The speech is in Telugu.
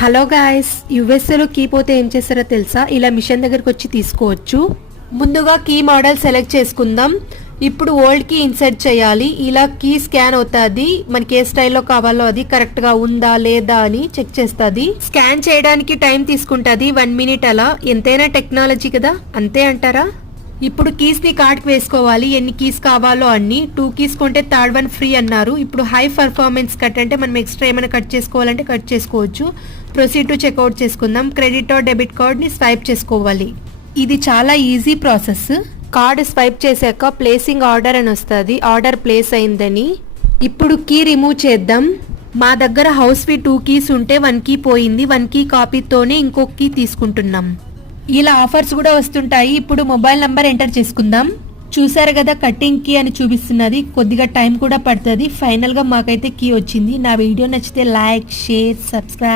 హలో గాయస్, యూఎస్ఏలో కీ పోతే ఏం చేస్తారో తెలుసా? ఇలా మిషన్ దగ్గరకు వచ్చి తీసుకోవచ్చు. ముందుగా కీ మోడల్ సెలెక్ట్ చేసుకుందాం. ఇప్పుడు ఓల్డ్ కీ ఇన్సర్ట్ చేయాలి. ఇలా కీ స్కాన్ అవుతుంది. మనకి ఏ స్టైల్లో కావాలో అది కరెక్ట్ గా ఉందా లేదా అని చెక్ చేస్తుంది. స్కాన్ చేయడానికి టైం తీసుకుంటుంది 1 మినిట్. అలా ఎంతైనా టెక్నాలజీ కదా, అంతే అంటారా? ఇప్పుడు కీస్ ని కార్డ్ కి వేసుకోవాలి. ఎన్ని కీస్ కావాలో అన్ని. 2 కీస్ కొంటే థర్డ్ వన్ ఫ్రీ అన్నారు. ఇప్పుడు హై పర్ఫార్మెన్స్ కట్ అంటే మనం ఎక్స్ట్రా ఏమైనా కట్ చేసుకోవాలంటే కట్ చేసుకోవచ్చు. ప్రొసీడ్ టు చెక్అవుట్ చేసుకుందాం. క్రెడిట్ ఆర్ డెబిట్ కార్డ్ ని స్వైప్ చేసుకోవాలి. ఇది చాలా ఈజీ ప్రాసెస్. కార్డ్ స్వైప్ చేశాక ప్లేసింగ్ ఆర్డర్ అని వస్తుంది. ఆర్డర్ ప్లేస్ అయిందని. ఇప్పుడు కీ రిమూవ్ చేద్దాం. మా దగ్గర హౌస్ వి 2 కీస్ ఉంటే 1 కీ పోయింది. 1 కీ కాపీతోనే ఇంకొక కీ తీసుకుంటున్నాం. ఇలా ఆఫర్స్ కూడా వస్తుంటాయి. ఇప్పుడు మొబైల్ నంబర్ ఎంటర్ చేసుకుందాం. చూసారు కదా, కటింగ్ కీ అని చూపిస్తున్నది. కొద్దిగా టైం కూడా పడుతుంది. ఫైనల్ గా మాకైతే కీ వచ్చింది. నా వీడియో నచ్చితే లైక్, షేర్, సబ్స్క్రైబ్.